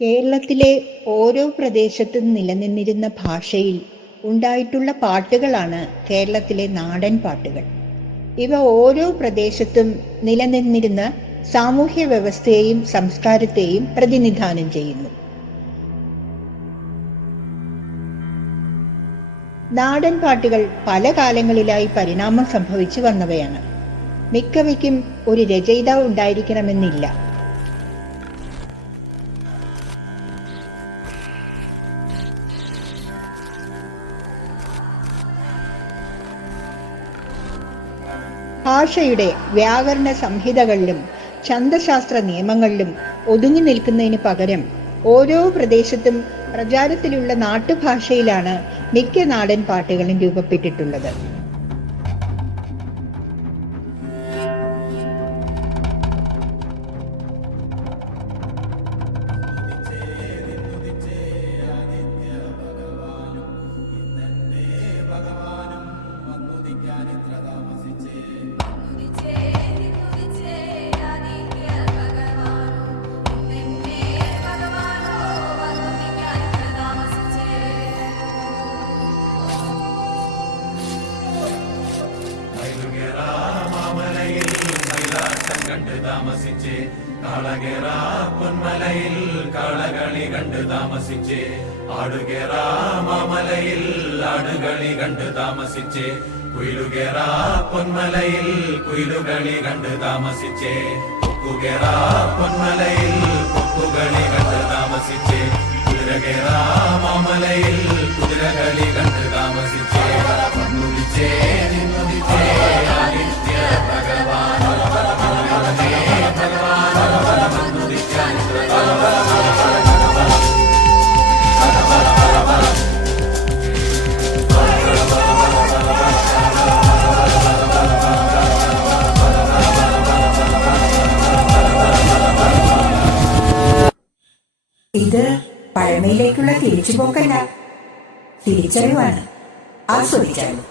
കേരളത്തിലെ ഓരോ പ്രദേശത്തും നിലനിന്നിരുന്ന ഭാഷയിൽ ഉണ്ടായിട്ടുള്ള പാട്ടുകളാണ് കേരളത്തിലെ നാടൻ പാട്ടുകൾ. ഇവ ഓരോ പ്രദേശത്തും നിലനിന്നിരുന്ന സാമൂഹ്യ വ്യവസ്ഥയെയും സംസ്കാരത്തെയും പ്രതിനിധാനം ചെയ്യുന്നു. നാടൻ പാട്ടുകൾ പല കാലങ്ങളിലായി പരിണാമം സംഭവിച്ചു വന്നവയാണ്. മിക്കവയ്ക്കും ഒരു രചയിതാവ് ഉണ്ടായിരിക്കണമെന്നില്ല. ഭാഷയുടെ വ്യാകരണ സംഹിതകളിലും ഛന്ദശാസ്ത്ര നിയമങ്ങളിലും ഒതുങ്ങി നിൽക്കുന്നതിന് പകരം ഓരോ പ്രദേശത്തും പ്രചാരത്തിലുള്ള നാട്ടുഭാഷയിലാണ് മിക്ക നാടൻ പാട്ടുകളും രൂപപ്പെട്ടിട്ടുള്ളത്. കണ്ട് താമസിച്ച് കാളകേറ പൊന്മലയിൽ കാളകളി കണ്ട് താമസിച്ച് ആടുകേറ മാമലയിൽ ആടുകളി കണ്ട് താമസിച്ച് കുയിലുകേറ പൊന്മലയിൽ കുയിലുകളി കണ്ട് താമസിച്ച് കൊക്കുകേറ പൊന്മലയിൽ കൊക്കുകളി കണ്ട് താമസിച്ച് കുതിരകേറ മാമലയിൽ കുതിരകളി കണ്ട് താമസിച്ച് നുദിച്ചേ നിന്നുദിച്ചേ ആദിത്യ ഭഗവാൻ ഇത് പഴമയിലേക്കുള്ള തിരിച്ചുപോക്കല്ല, തിരിച്ചറിവാണ്. ആസ്വദിച്ചാലും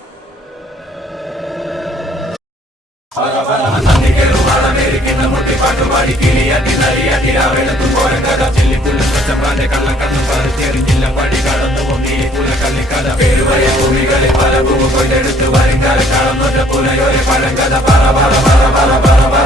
പാട്ടുപാടി കിളിയാട്ടി നരിയാട്ടി രാവെളുത്തും കോരങ്കഥ ചെല്ലിപ്പുള്ളും പച്ചപ്പാന്റെ കള്ളക്കണ്ണും പറിച്ചെറിഞ്ഞില്ല പടി കടന്നു പൊങ്ങിയിപ്പുള്ള കള്ളിക്കഥ പേരുവയ ഭൂമികളിൽ പല ഭൂമി കൊണ്ടെടുത്ത് വരുംകാല കടന്നൊറ്റ പുലയോരെ പഴങ്കഥ പറ പറ പറ പറ പറ